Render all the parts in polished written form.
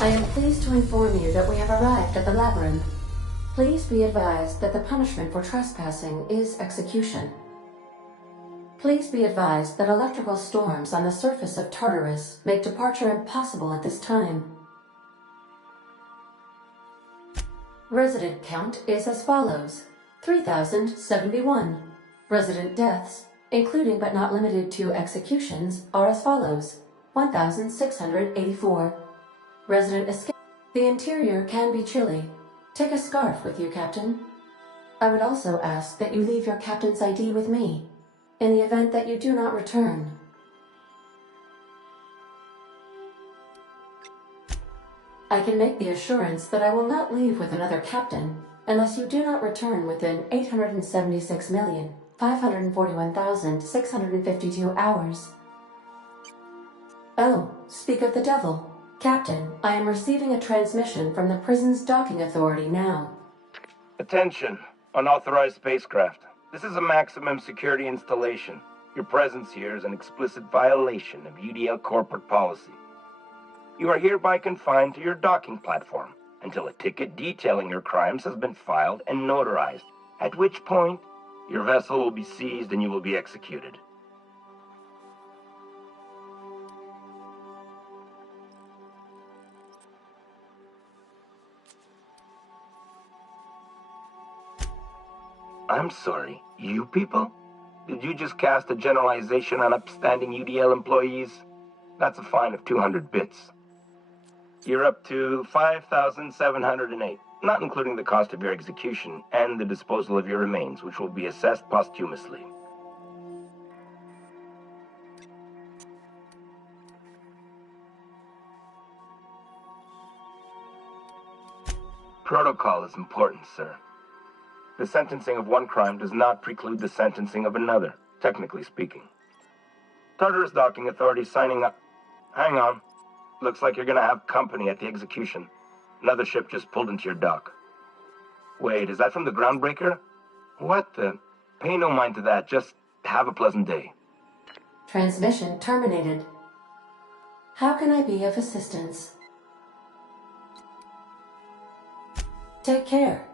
I am pleased to inform you that we have arrived at the labyrinth. Please be advised that the punishment for trespassing is execution. Please be advised that electrical storms on the surface of Tartarus make departure impossible at this time. Resident count is as follows: 3,071. Resident deaths, including but not limited to executions, are as follows: 1,684. Resident escape. The interior can be chilly. Take a scarf with you, Captain. I would also ask that you leave your captain's ID with me, in the event that you do not return. I can make the assurance that I will not leave with another captain unless you do not return within 876,541,652 hours. Oh, speak of the devil. Captain, I am receiving a transmission from the prison's docking authority now. Attention, unauthorized spacecraft. This is a maximum security installation. Your presence here is an explicit violation of UDL corporate policy. You are hereby confined to your docking platform until a ticket detailing your crimes has been filed and notarized, at which point your vessel will be seized and you will be executed. I'm sorry, you people? Did you just cast a generalization on upstanding UDL employees? That's a fine of 200 bits. You're up to 5,708, not including the cost of your execution and the disposal of your remains, which will be assessed posthumously. Protocol is important, sir. The sentencing of one crime does not preclude the sentencing of another, technically speaking. Tartarus Docking Authority signing up. Hang on. Looks like you're gonna have company at the execution. Another ship just pulled into your dock. Wait, is that from the Groundbreaker? What the? Pay no mind to that, just have a pleasant day. Transmission terminated. How can I be of assistance? Take care.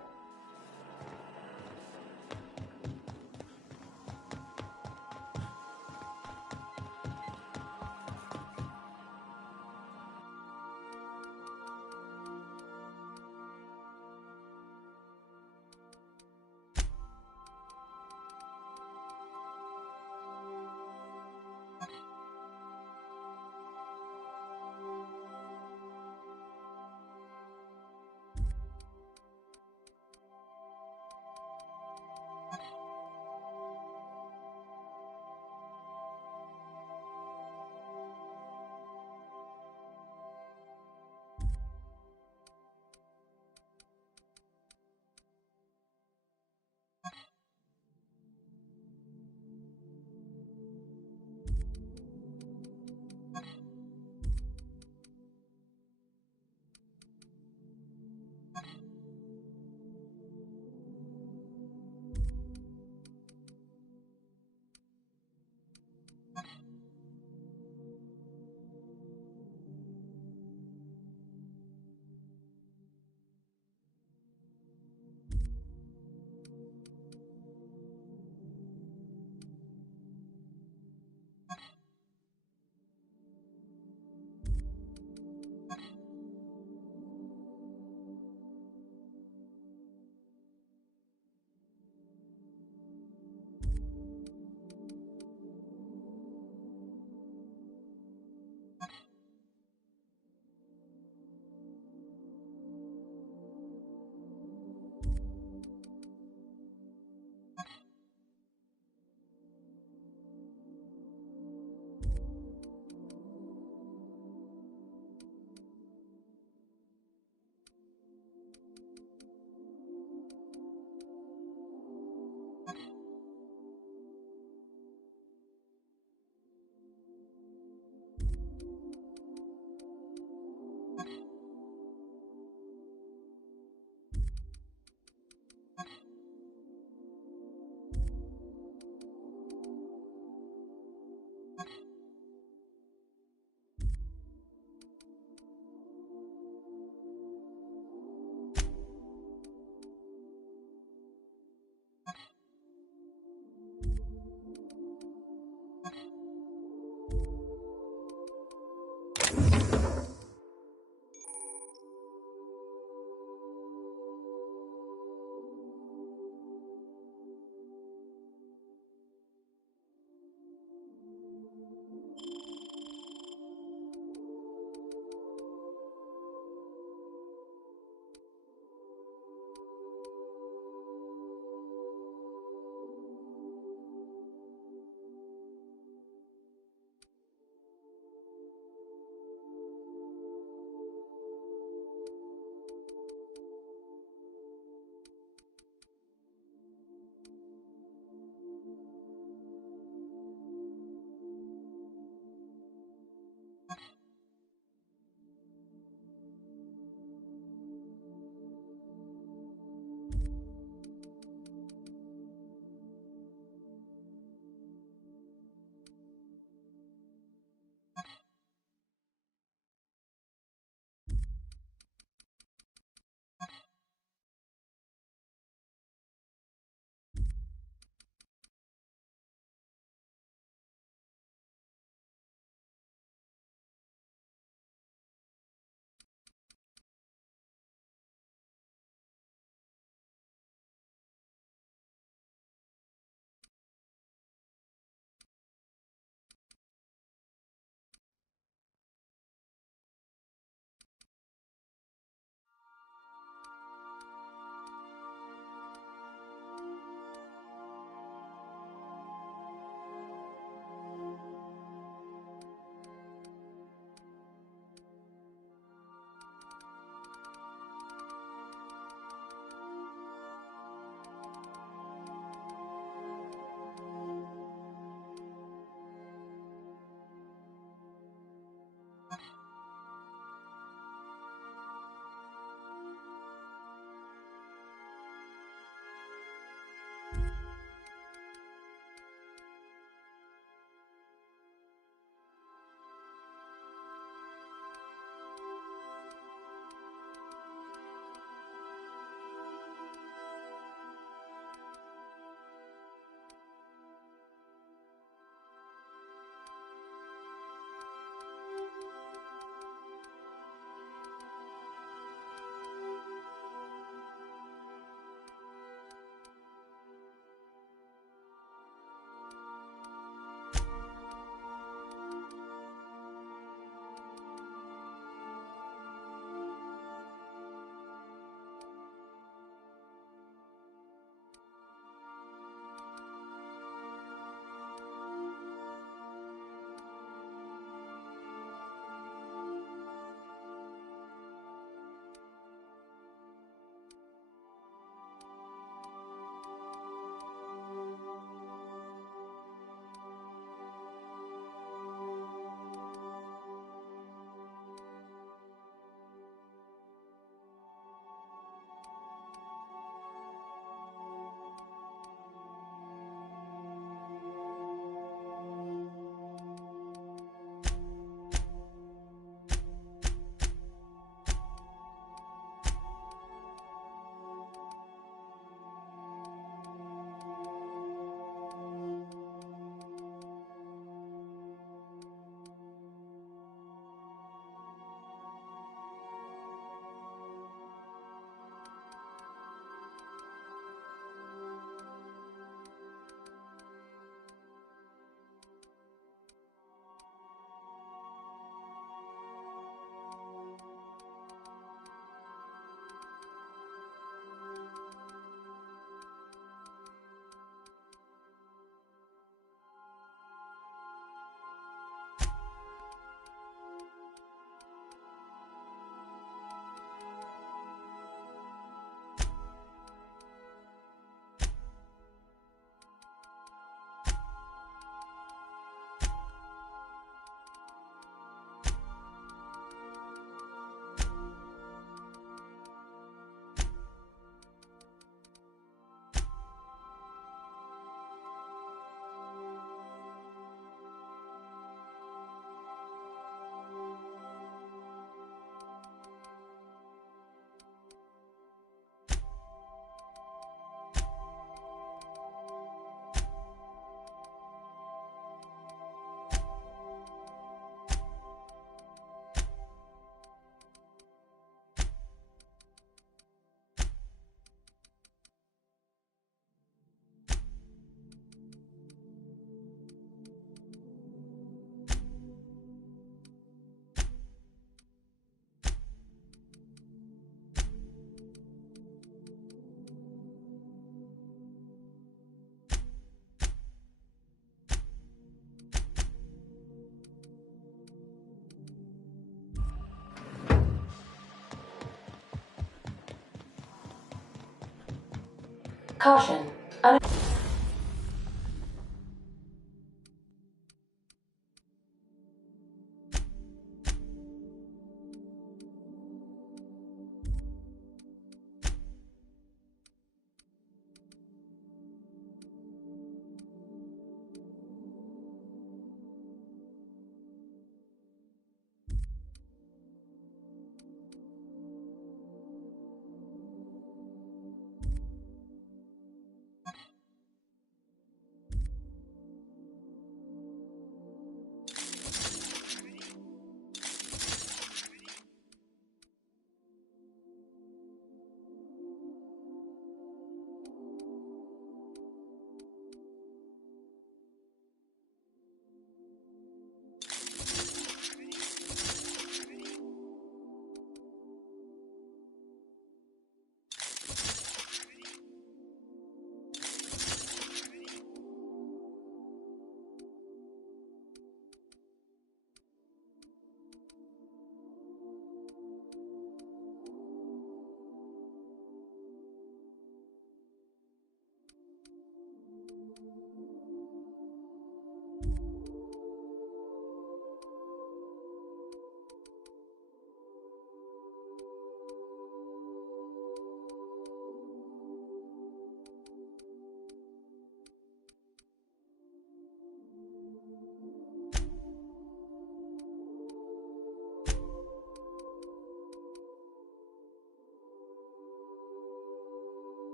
Caution.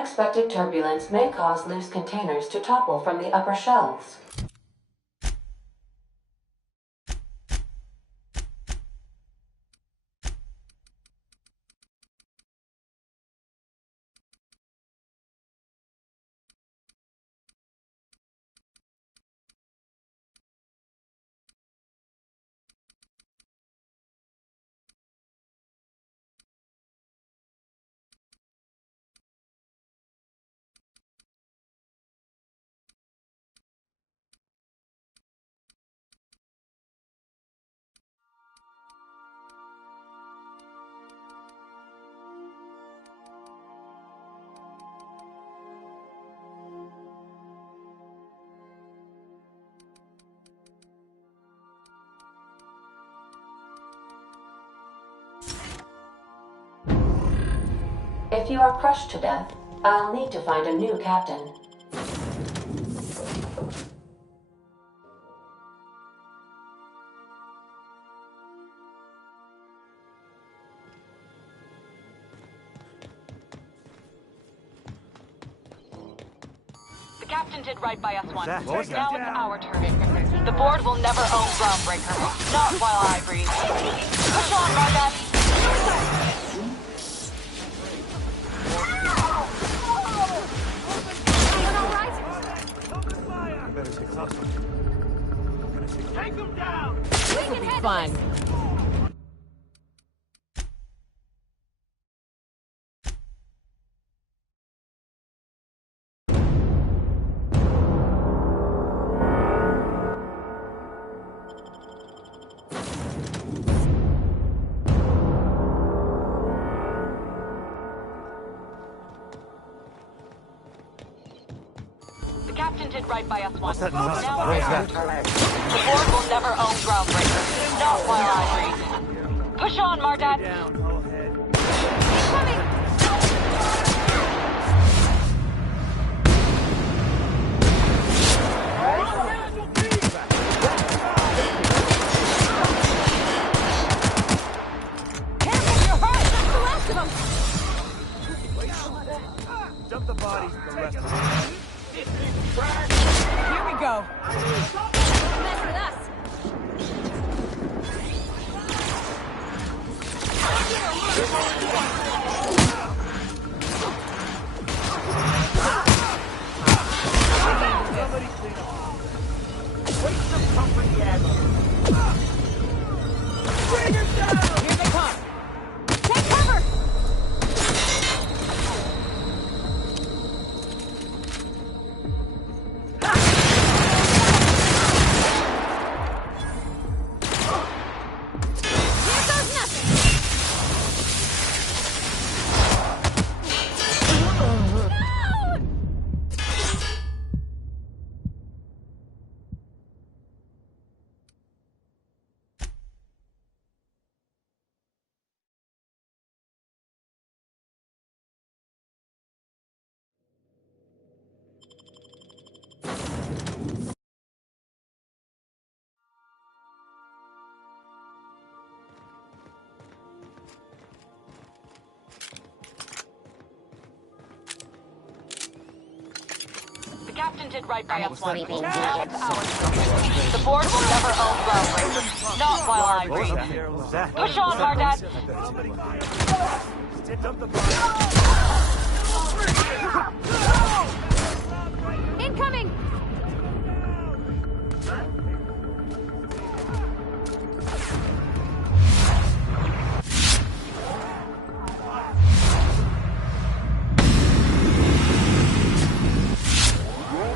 Unexpected turbulence may cause loose containers to topple from the upper shelves. If you are crushed to death, I'll need to find a new captain. The captain did right by us once. Now it's our turn. The board will never own Groundbreaker. Not while I breathe. Push on, Margaret. Take them down! This will be fun. The captain did right by us once. that noise? Now What it's was our that? turn. The board will never own Groundbreaker. Not while I breathe. Push on, Margaret. Down, whole head. Dump the bodies with the rest of them. Here we go. Mess with us. captain did right by us once. Now it's our turn. The board will never own Groundbreaker. Not while I breathe. Push on, Mardad. Dump the body. Incoming!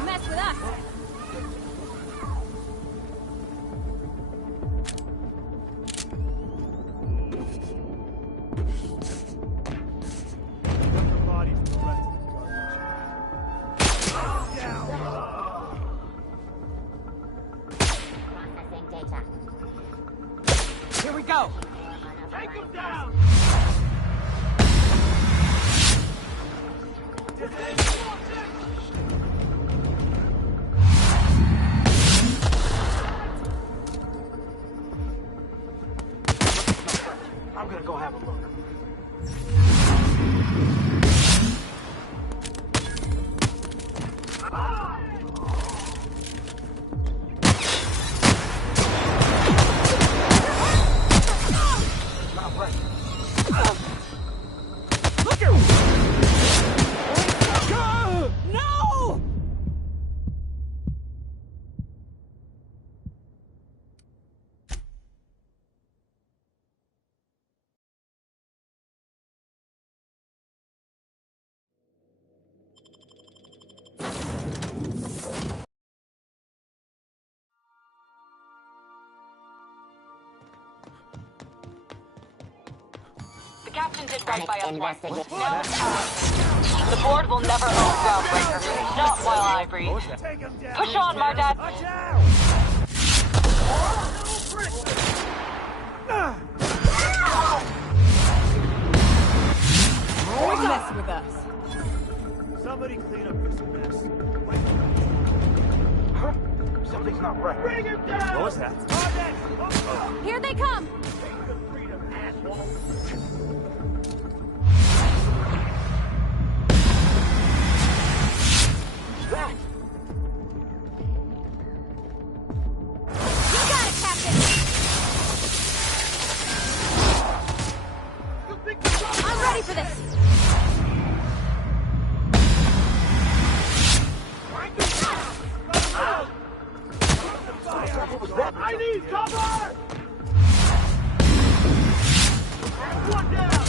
Mess with us! Dump the bodies and the rest of the garbage. Processing data. Here we go! Take him down! I'm gonna go have a look. No! The captain did right by us once. Investigate. Now it's our turn. The board will never own Groundbreaker. Not while I breathe. Take him down! Push on, Mardad. Watch out! Don't mess with us. Somebody clean up this mess. Huh? Something's not right. Bring him down! What was that? Here they come! Freedom, asshole! You got it, Captain! I'm ready for this! I need cover! One down!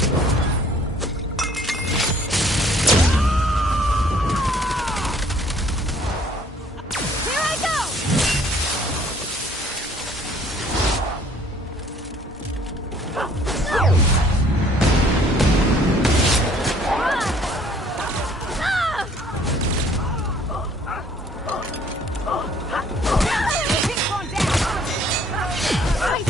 Here I go! Pink one down! Nice!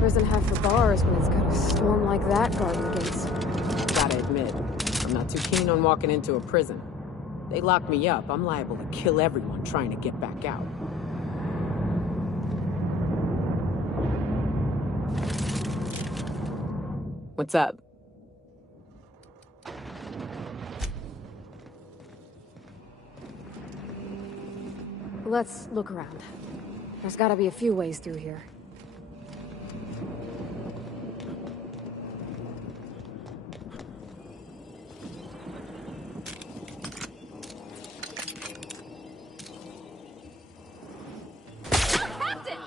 Prison have for bars when it's got a storm like that guarding the gates. Gotta admit, I'm not too keen on walking into a prison. They lock me up, I'm liable to kill everyone trying to get back out. What's up? Let's look around. There's gotta be a few ways through here.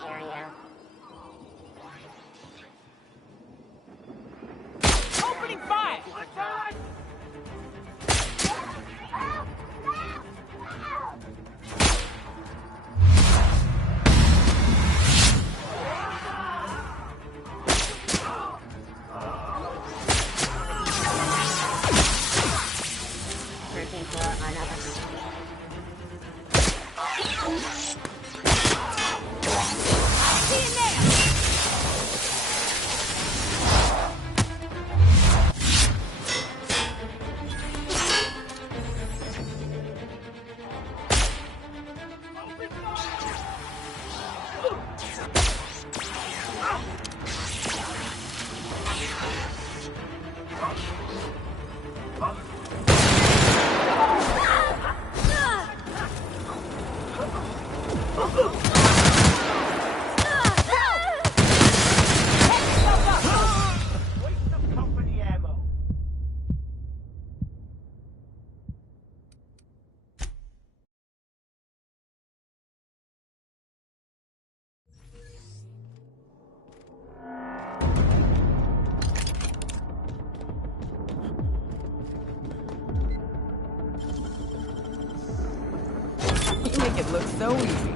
Area. Opening fire! Searching for another. See you there! Waste of company ammo. You make it look so easy.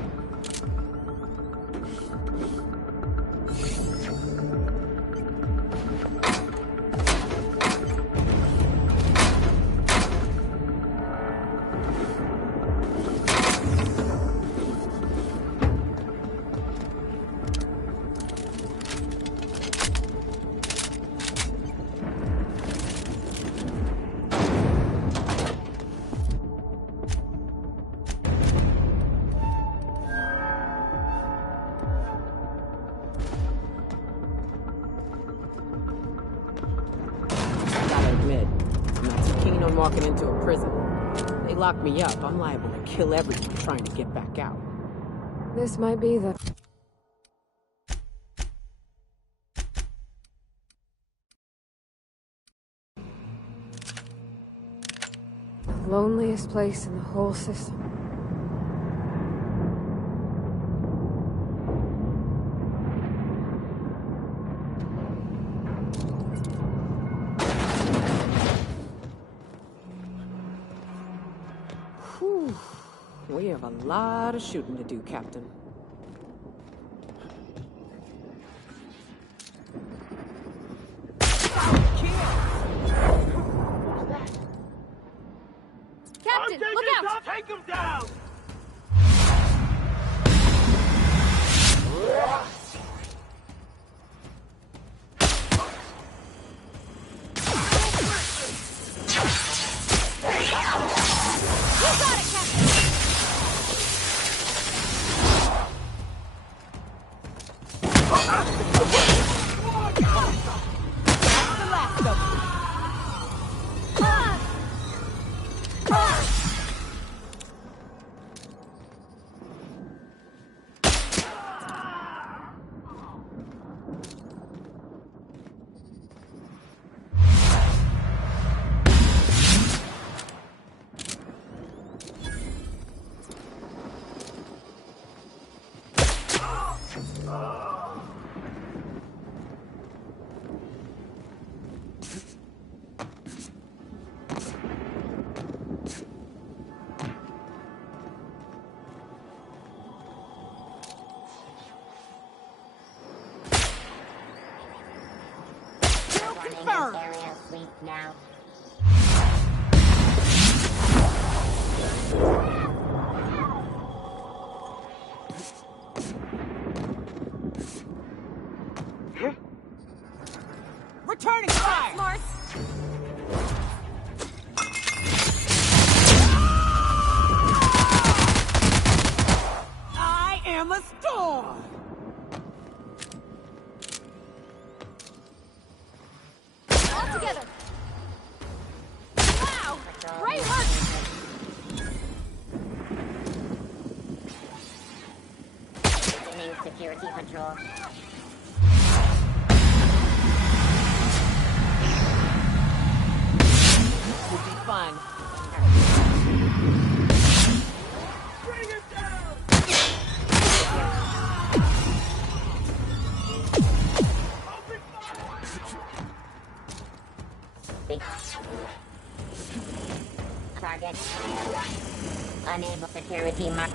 Gotta admit, I'm not too keen on walking into a prison. They lock me up, I'm liable to kill everyone trying to get back out. This might be the loneliest place in the whole system. Whew. We have a lot of shooting to do, Captain. Captain, look out! Take him down! You got it, Captain! The last of them. Running confirmed. this area sweep now. Returning fire! Mars! I am a storm! All together! Wow! Great work! Beginning security patrol. Will be fun. Bring it down! Open fire! Big. Target. Unable security mark.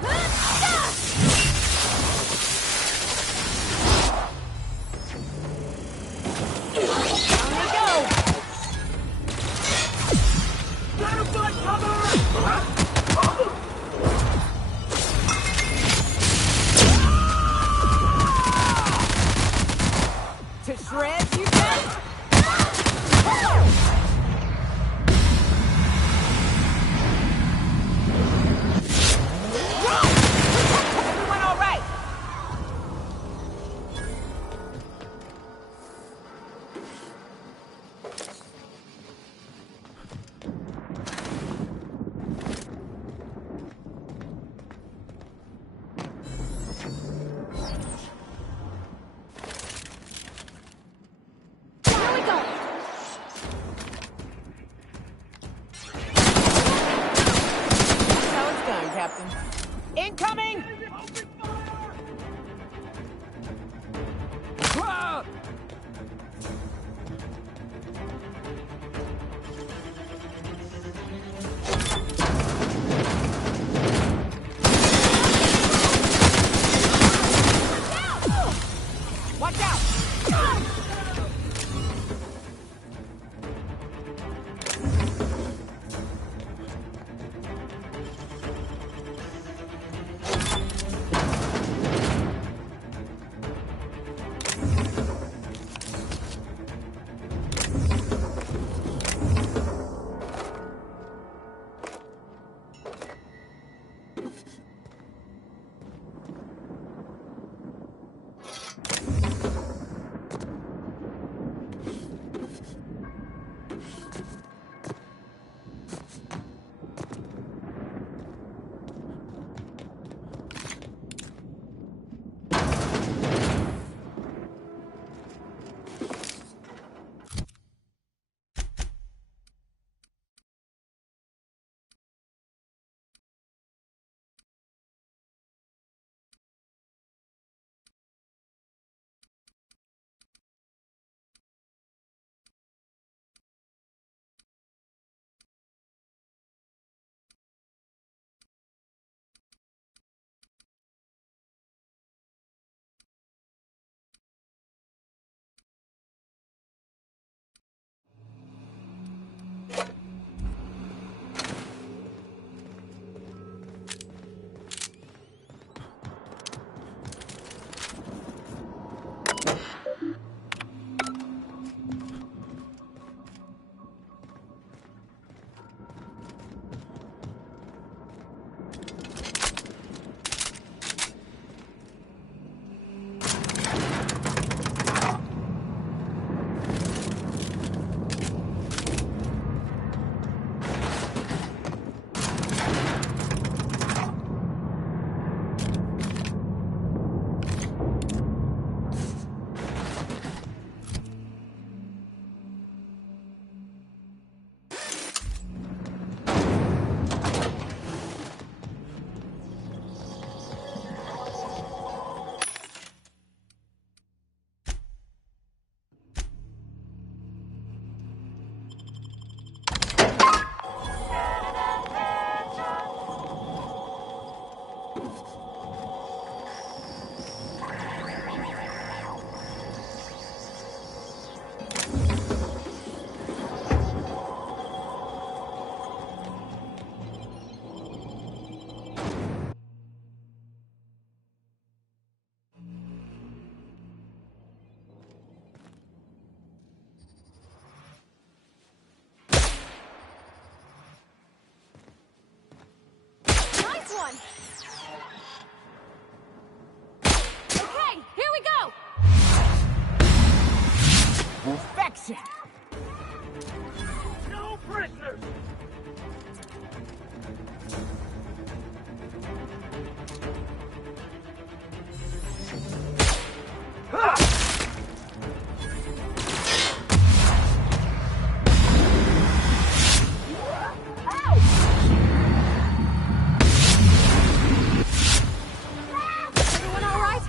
Butterfly cover! To shreds, you say? Everyone all right? Here we go! one. Okay, here we go. Perfection! No prisoners! Everyone all right?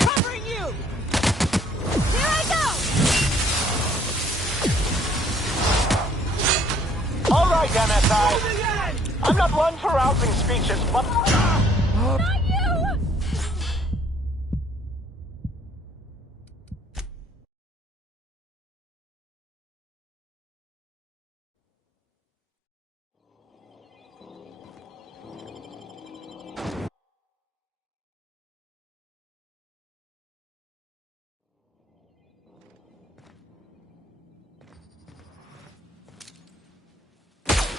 Covering you! Here I go. All right, MSI. I'm not one for rousing speeches, but... Not you.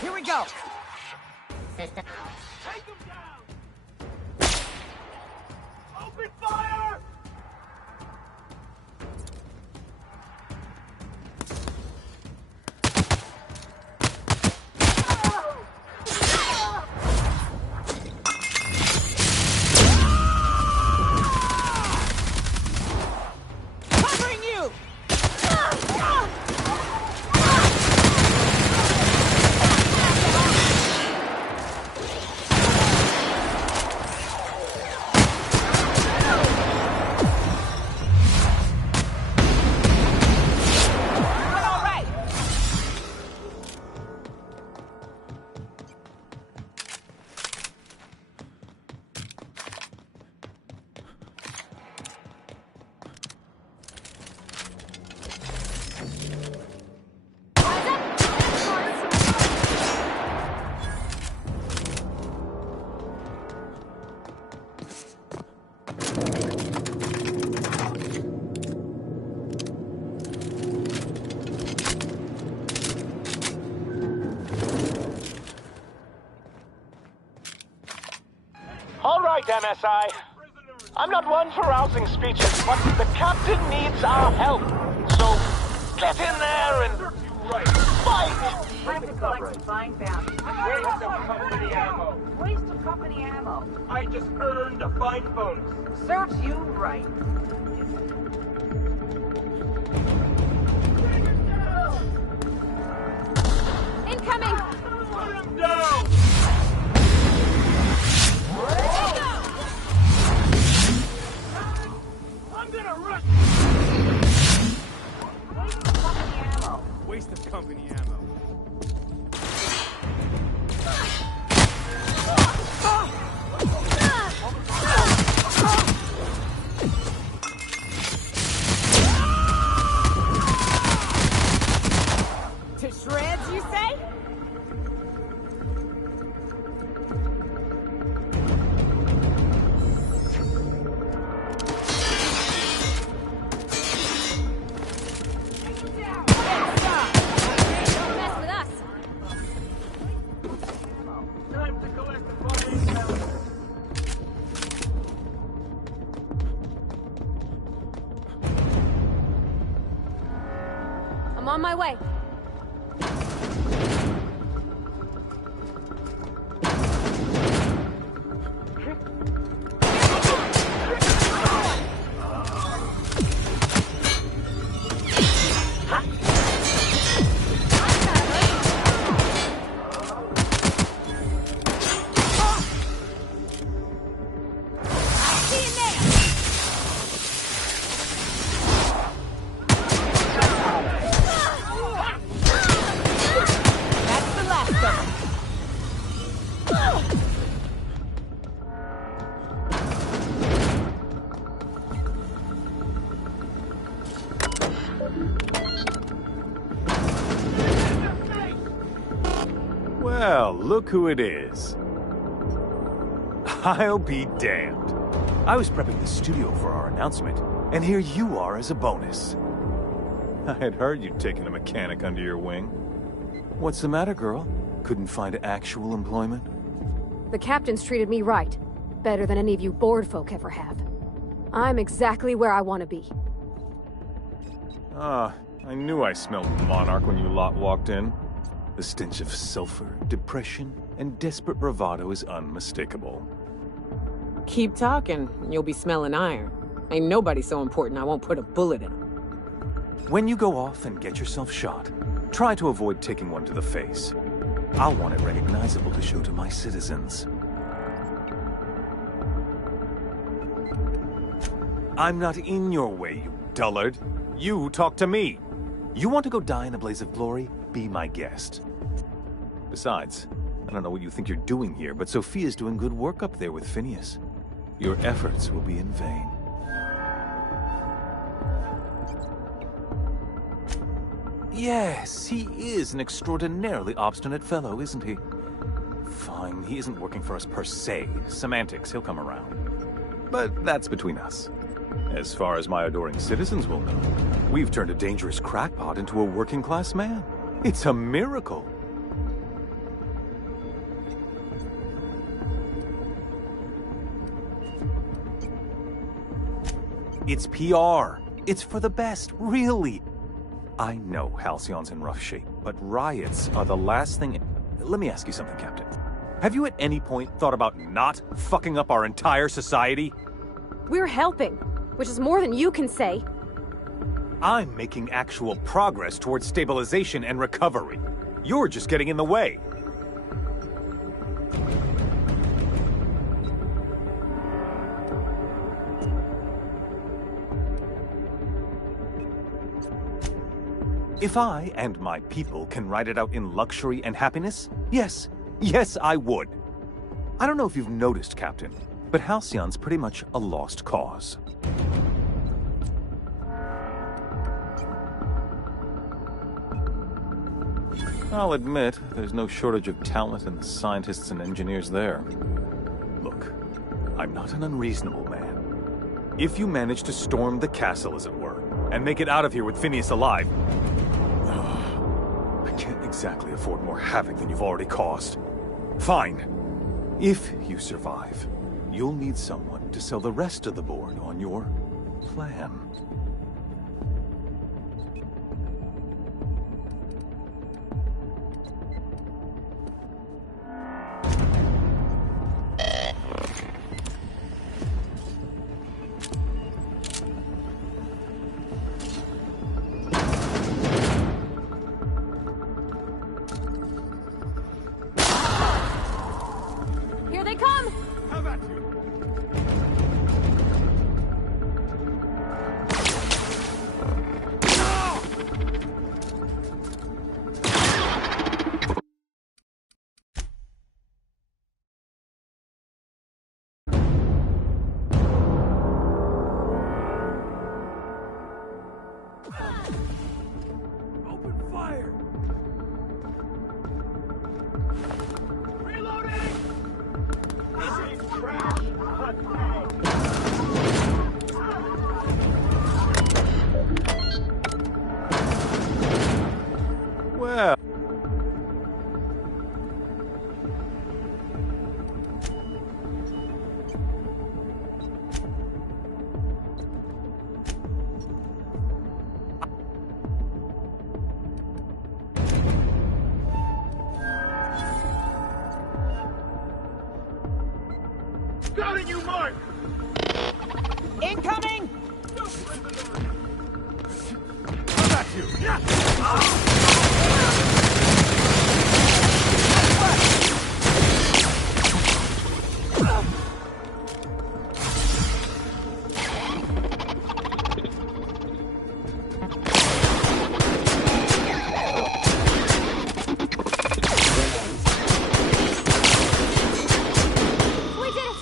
Here we go! System. Take them down! Open fire! Covering you! Doing all right! All right, MSI. I'm not one for rousing speeches, but the captain needs our help. So, get in there and... fight! Time to collect some fine bounty. Waste of company ammo. Waste of company ammo. I just earned a fine bonus. Serves you right. Incoming. Put him down! I'm gonna rush. Waste of company ammo. Waste of company ammo. To shreds, you say? Don't mess with us. Time to collect the fine ammo. I'm on my way. Well, look who it is. I'll be damned. I was prepping the studio for our announcement, and here you are as a bonus. I had heard you'd taken a mechanic under your wing. What's the matter, girl? Couldn't find actual employment? The captain's treated me right. Better than any of you bored folk ever have. I'm exactly where I want to be. Ah, I knew I smelled Monarch when you lot walked in. The stench of sulfur, depression, and desperate bravado is unmistakable. Keep talking, and you'll be smelling iron. Ain't nobody so important I won't put a bullet in him. When you go off and get yourself shot, try to avoid taking one to the face. I'll want it recognizable to show to my citizens. I'm not in your way, you dullard. You talk to me. You want to go die in a blaze of glory? Be my guest. Besides, I don't know what you think you're doing here, but Sophia's doing good work up there with Phineas. Your efforts will be in vain. Yes, he is an extraordinarily obstinate fellow, isn't he? Fine, he isn't working for us per se. Semantics, he'll come around. But that's between us. As far as my adoring citizens will know, we've turned a dangerous crackpot into a working-class man. It's a miracle. It's PR. It's for the best, really. I know Halcyon's in rough shape, but riots are the last thing... Let me ask you something, Captain. Have you at any point thought about not fucking up our entire society? We're helping, which is more than you can say. I'm making actual progress towards stabilization and recovery. You're just getting in the way. If I and my people can ride it out in luxury and happiness, yes, I would. I don't know if you've noticed, Captain, but Halcyon's pretty much a lost cause. I'll admit, there's no shortage of talent in the scientists and engineers there. Look, I'm not an unreasonable man. If you manage to storm the castle, as it were, and make it out of here with Phineas alive, I can't exactly afford more havoc than you've already caused. Fine. If you survive, you'll need someone to sell the rest of the board on your plan. Here they come! How about you? Open fire! Reloading! This ain't trash! Hot dang! Well... Scouting you, Mark! Incoming! How about you? We did it!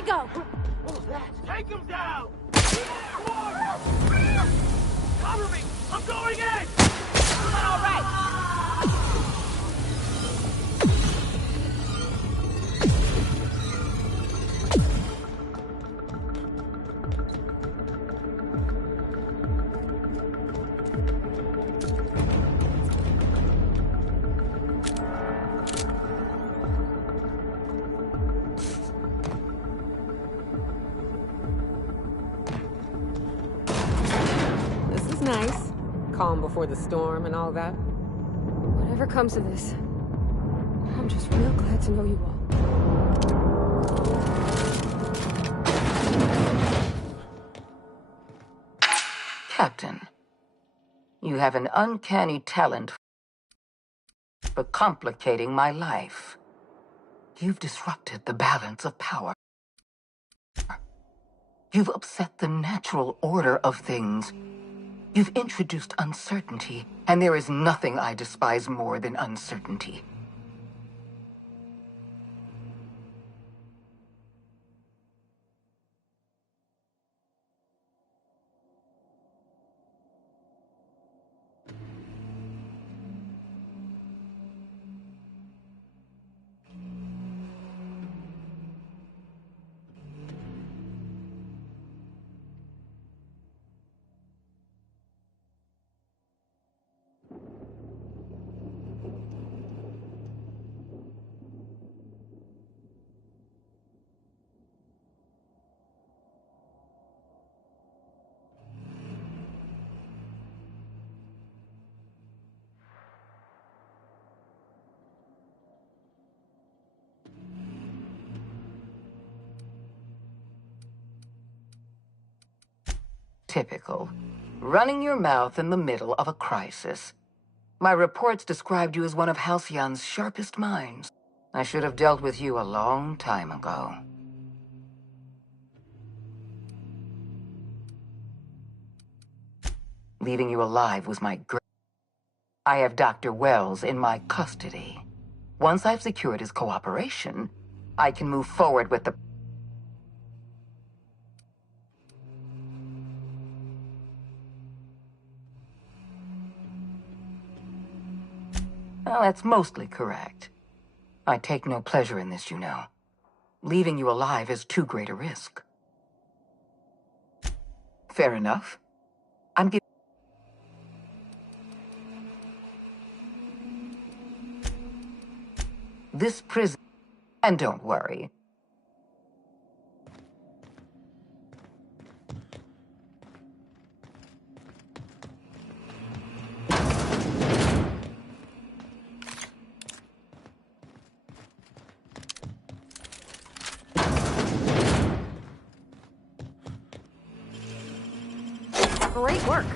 I go! Take him down! Cover me! I'm going in! All right! This is nice. Calm before the storm and all that. Whatever comes of this, I'm just real glad to know you all. Captain, you have an uncanny talent for complicating my life. You've disrupted the balance of power. You've upset the natural order of things. You've introduced uncertainty, and there is nothing I despise more than uncertainty. Typical. Running your mouth in the middle of a crisis. My reports described you as one of Halcyon's sharpest minds. I should have dealt with you a long time ago. Leaving you alive was my great... I have Dr. Wells in my custody. Once I've secured his cooperation, I can move forward with the... Well, that's mostly correct. I take no pleasure in this, you know. Leaving you alive is too great a risk. Fair enough. I'm giving... This prison... And don't worry. Great work.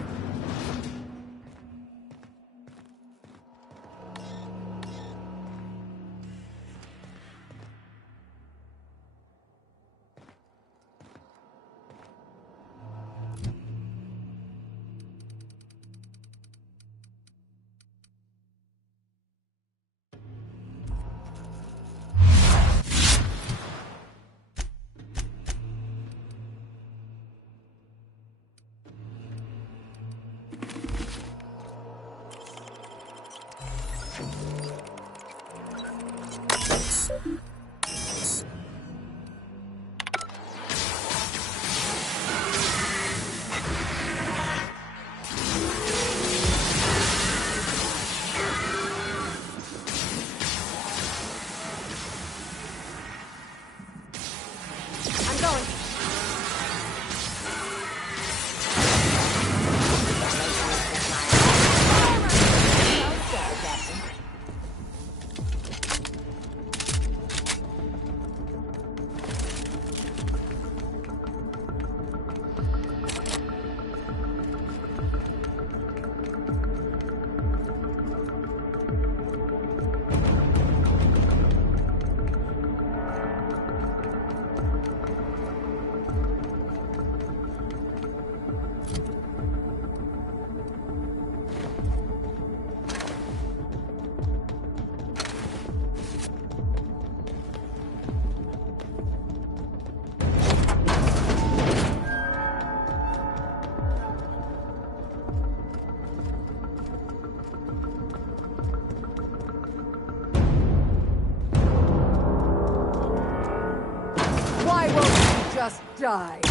just die. The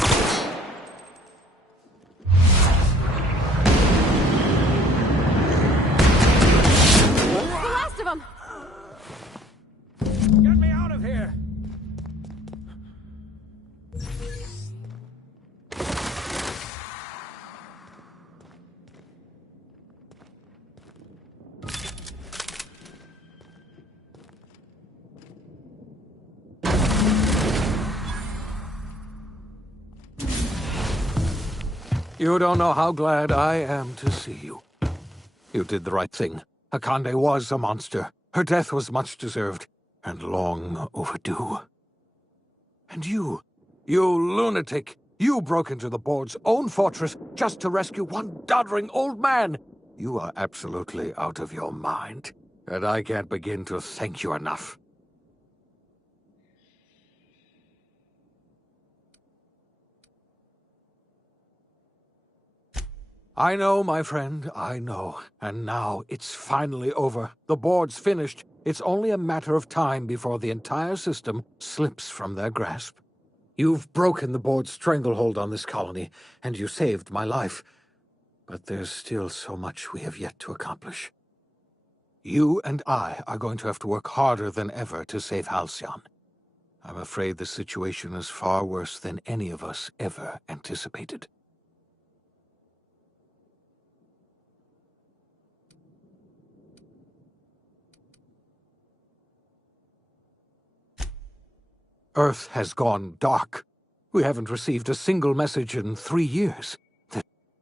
last of them! Get me out of here! You don't know how glad I am to see you. You did the right thing. Akande was a monster. Her death was much deserved, and long overdue. And you lunatic, you broke into the board's own fortress just to rescue one doddering old man. You are absolutely out of your mind, and I can't begin to thank you enough. I know, my friend, I know. And now it's finally over. The board's finished. It's only a matter of time before the entire system slips from their grasp. You've broken the board's stranglehold on this colony, and you saved my life. But there's still so much we have yet to accomplish. You and I are going to have to work harder than ever to save Halcyon. I'm afraid the situation is far worse than any of us ever anticipated. Earth has gone dark. We haven't received a single message in 3 years.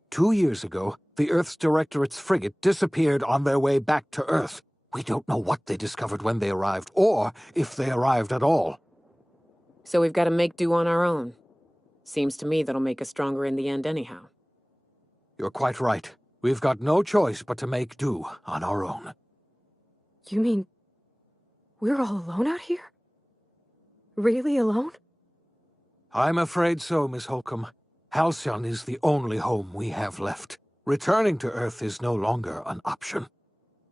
2 years ago, the Earth's Directorate's frigate disappeared on their way back to Earth. We don't know what they discovered when they arrived, or if they arrived at all. So we've got to make do on our own. Seems to me that'll make us stronger in the end anyhow. You're quite right. We've got no choice but to make do on our own. You mean we're all alone out here? Really alone? I'm afraid so, Miss Holcomb. Halcyon is the only home we have left. Returning to Earth is no longer an option.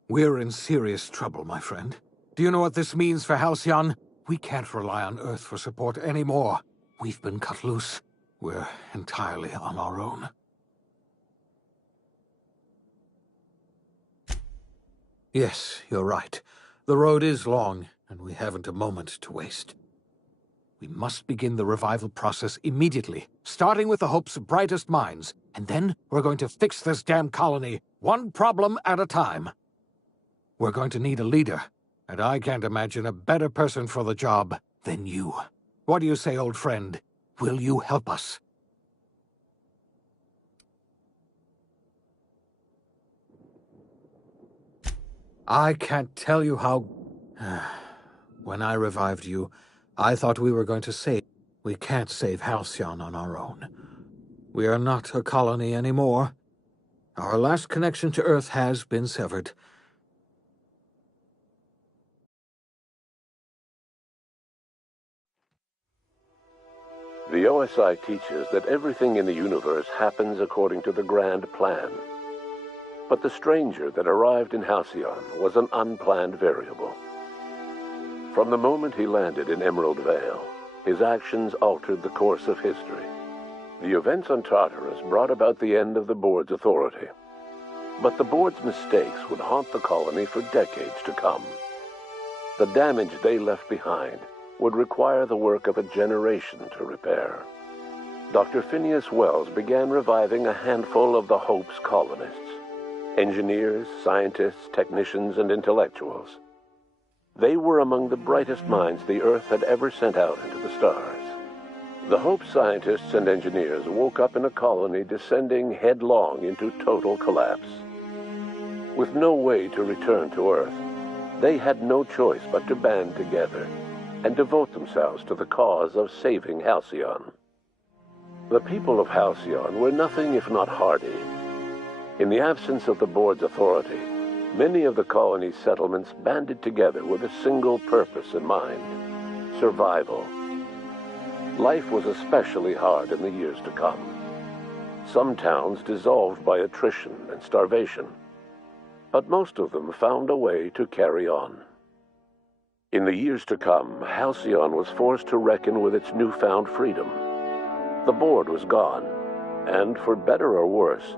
We're in serious trouble, my friend. Do you know what this means for Halcyon? We can't rely on Earth for support anymore. We've been cut loose. We're entirely on our own. Yes, you're right. The road is long, and we haven't a moment to waste. We must begin the revival process immediately, starting with the Hope's brightest minds, and then we're going to fix this damn colony, one problem at a time. We're going to need a leader, and I can't imagine a better person for the job than you. What do you say, old friend? Will you help us? I can't tell you how... When I revived you, I thought we were going to save... We can't save Halcyon on our own. We are not a colony anymore. Our last connection to Earth has been severed. The OSI teaches that everything in the universe happens according to the grand plan. But the stranger that arrived in Halcyon was an unplanned variable. From the moment he landed in Emerald Vale, his actions altered the course of history. The events on Tartarus brought about the end of the board's authority. But the board's mistakes would haunt the colony for decades to come. The damage they left behind would require the work of a generation to repair. Dr. Phineas Wells began reviving a handful of the Hope's colonists. Engineers, scientists, technicians, and intellectuals. They were among the brightest minds the Earth had ever sent out into the stars. The Hope scientists and engineers woke up in a colony descending headlong into total collapse. With no way to return to Earth, they had no choice but to band together and devote themselves to the cause of saving Halcyon. The people of Halcyon were nothing if not hardy. In the absence of the board's authority, many of the colony's settlements banded together with a single purpose in mind: survival. Life was especially hard in the years to come. Some towns dissolved by attrition and starvation, but most of them found a way to carry on. In the years to come, Halcyon was forced to reckon with its newfound freedom. The board was gone, and for better or worse,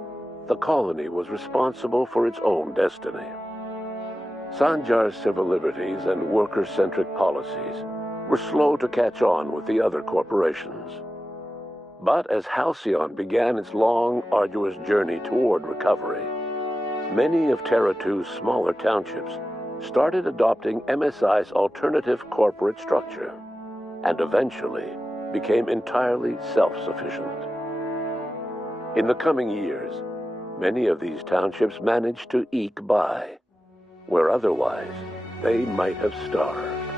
the colony was responsible for its own destiny. Sanjar's civil liberties and worker-centric policies were slow to catch on with the other corporations. But as Halcyon began its long, arduous journey toward recovery, many of Terra 2's smaller townships started adopting MSI's alternative corporate structure, and eventually became entirely self-sufficient. In the coming years, many of these townships managed to eke by, where otherwise they might have starved.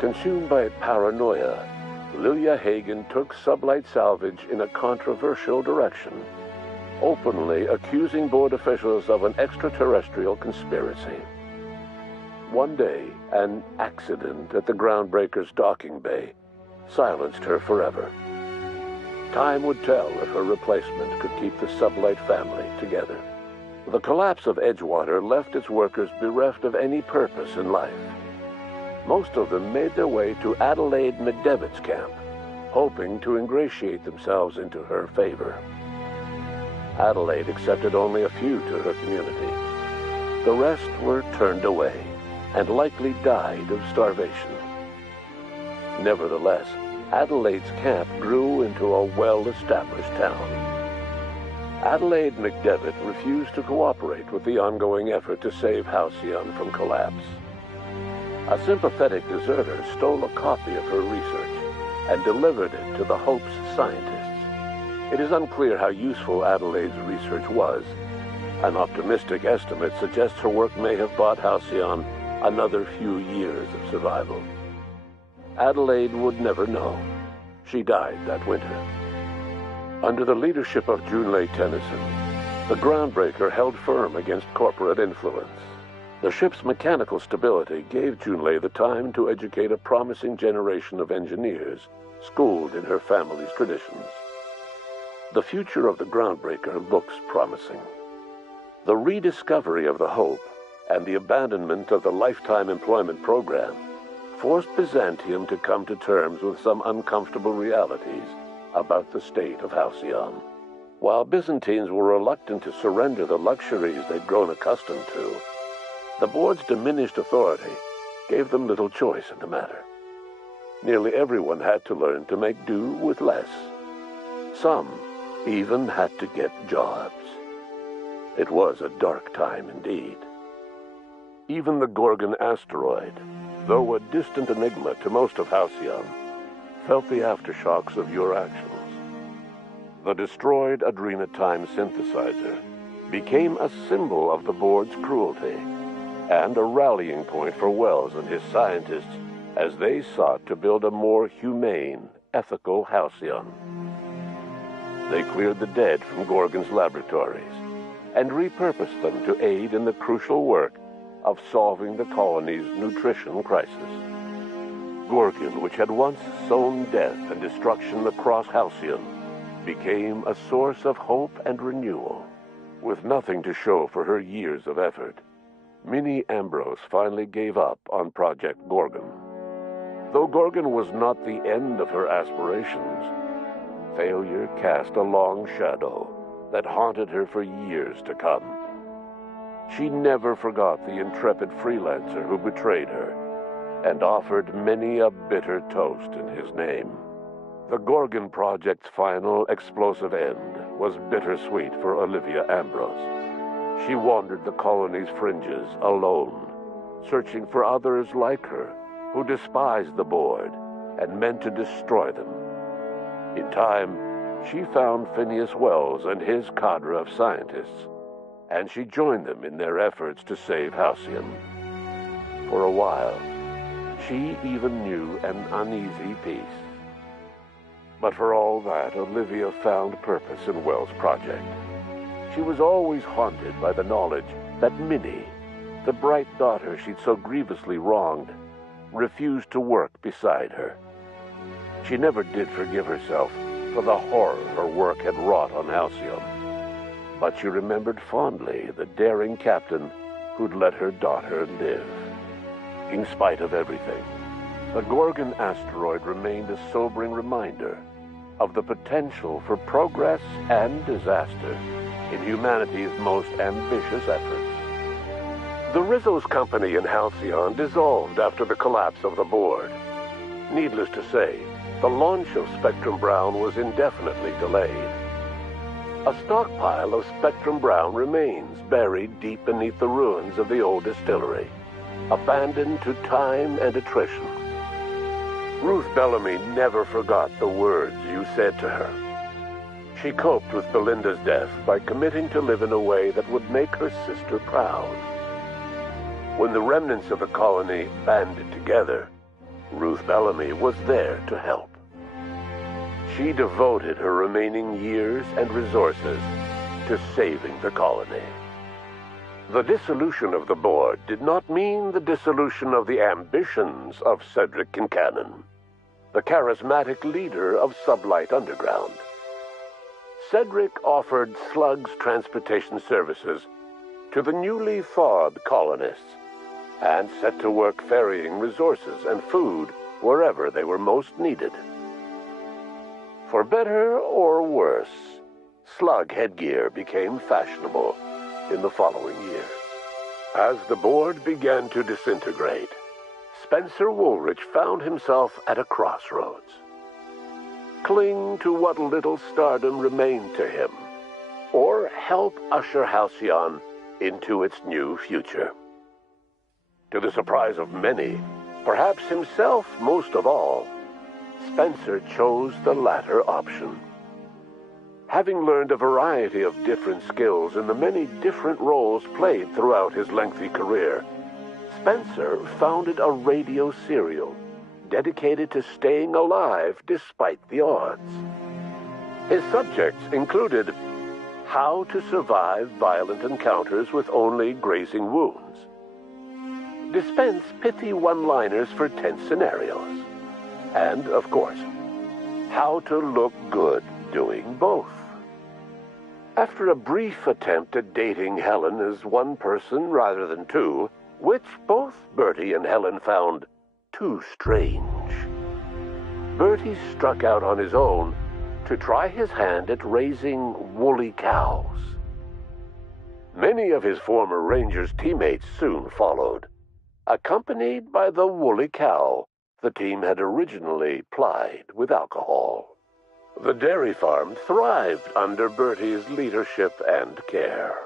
Consumed by paranoia, Lilia Hagen took Sublight Salvage in a controversial direction, openly accusing board officials of an extraterrestrial conspiracy. One day, an accident at the Groundbreaker's docking bay silenced her forever. Time would tell if her replacement could keep the Sublight family together. The collapse of Edgewater left its workers bereft of any purpose in life. Most of them made their way to Adelaide McDevitt's camp, hoping to ingratiate themselves into her favor. Adelaide accepted only a few to her community. The rest were turned away and likely died of starvation. Nevertheless, Adelaide's camp grew into a well-established town. Adelaide McDevitt refused to cooperate with the ongoing effort to save Halcyon from collapse. A sympathetic deserter stole a copy of her research and delivered it to the Hope's scientists. It is unclear how useful Adelaide's research was. An optimistic estimate suggests her work may have bought Halcyon another few years of survival. Adelaide would never know. She died that winter. Under the leadership of Junlei Tennyson, the Groundbreaker held firm against corporate influence. The ship's mechanical stability gave Junlei the time to educate a promising generation of engineers, schooled in her family's traditions. The future of the Groundbreaker looks promising. The rediscovery of the Hope and the abandonment of the lifetime employment program forced Byzantium to come to terms with some uncomfortable realities about the state of Halcyon. While Byzantines were reluctant to surrender the luxuries they'd grown accustomed to, the board's diminished authority gave them little choice in the matter. Nearly everyone had to learn to make do with less. Some even had to get jobs. It was a dark time indeed. Even the Gorgon asteroid, though a distant enigma to most of Halcyon, felt the aftershocks of your actions. The destroyed Adrenatime synthesizer became a symbol of the board's cruelty and a rallying point for Wells and his scientists as they sought to build a more humane, ethical Halcyon. They cleared the dead from Gorgon's laboratories and repurposed them to aid in the crucial work of solving the colony's nutrition crisis. Gorgon, which had once sown death and destruction across Halcyon, became a source of hope and renewal. With nothing to show for her years of effort, Minnie Ambrose finally gave up on Project Gorgon. Though Gorgon was not the end of her aspirations, failure cast a long shadow that haunted her for years to come. She never forgot the intrepid freelancer who betrayed her and offered many a bitter toast in his name. The Gorgon Project's final explosive end was bittersweet for Olivia Ambrose. She wandered the colony's fringes alone, searching for others like her who despised the board and meant to destroy them. In time, she found Phineas Wells and his cadre of scientists, and she joined them in their efforts to save Halcyon. For a while, she even knew an uneasy peace. But for all that, Olivia found purpose in Wells' project. She was always haunted by the knowledge that Minnie, the bright daughter she'd so grievously wronged, refused to work beside her. She never did forgive herself for the horror her work had wrought on Halcyon, but she remembered fondly the daring captain who'd let her daughter live. In spite of everything, the Gorgon asteroid remained a sobering reminder of the potential for progress and disaster in humanity's most ambitious efforts. The Rizzo's company in Halcyon dissolved after the collapse of the board. Needless to say, the launch of Spectrum Brown was indefinitely delayed. A stockpile of Spectrum Brown remains buried deep beneath the ruins of the old distillery, abandoned to time and attrition. Ruth Bellamy never forgot the words you said to her. She coped with Belinda's death by committing to live in a way that would make her sister proud. When the remnants of the colony banded together, Ruth Bellamy was there to help. She devoted her remaining years and resources to saving the colony. The dissolution of the board did not mean the dissolution of the ambitions of Cedric Kincannon, the charismatic leader of Sublight Underground. Cedric offered Slug's transportation services to the newly thawed colonists and set to work ferrying resources and food wherever they were most needed. For better or worse, slug headgear became fashionable in the following year. As the board began to disintegrate, Spencer Woolrich found himself at a crossroads. Cling to what little stardom remained to him, or help usher Halcyon into its new future. To the surprise of many, perhaps himself most of all, Spencer chose the latter option. Having learned a variety of different skills in the many different roles played throughout his lengthy career, Spencer founded a radio serial dedicated to staying alive despite the odds. His subjects included how to survive violent encounters with only grazing wounds, dispense pithy one-liners for tense scenarios, and, of course, how to look good doing both. After a brief attempt at dating Helen as one person rather than two, which both Bertie and Helen found too strange, Bertie struck out on his own to try his hand at raising woolly cows. Many of his former Rangers teammates soon followed, accompanied by the woolly cow the team had originally plied with alcohol. The dairy farm thrived under Bertie's leadership and care.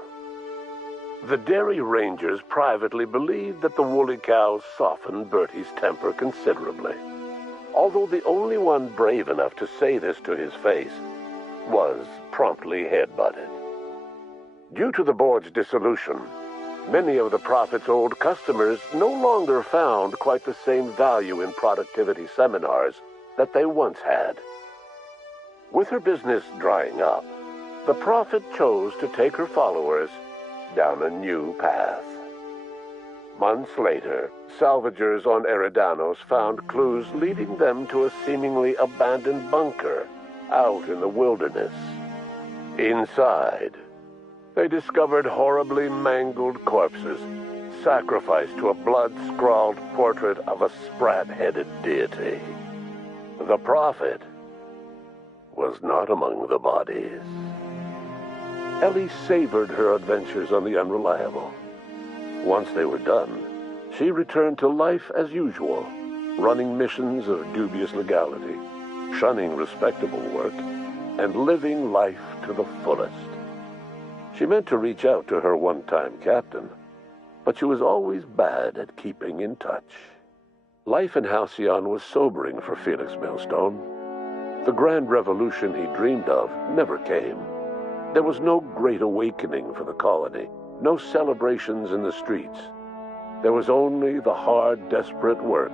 The Dairy Rangers privately believed that the woolly cows softened Bertie's temper considerably, although the only one brave enough to say this to his face was promptly headbutted. Due to the board's dissolution, many of the Prophet's old customers no longer found quite the same value in productivity seminars that they once had. With her business drying up, the Prophet chose to take her followers down a new path. Months later, salvagers on Eridanos found clues leading them to a seemingly abandoned bunker out in the wilderness. Inside, they discovered horribly mangled corpses, sacrificed to a blood-scrawled portrait of a sprat-headed deity. The Prophet was not among the bodies. Ellie savored her adventures on the Unreliable. Once they were done, she returned to life as usual, running missions of dubious legality, shunning respectable work, and living life to the fullest. She meant to reach out to her one-time captain, but she was always bad at keeping in touch. Life in Halcyon was sobering for Felix Millstone. The grand revolution he dreamed of never came. There was no great awakening for the colony, no celebrations in the streets. There was only the hard, desperate work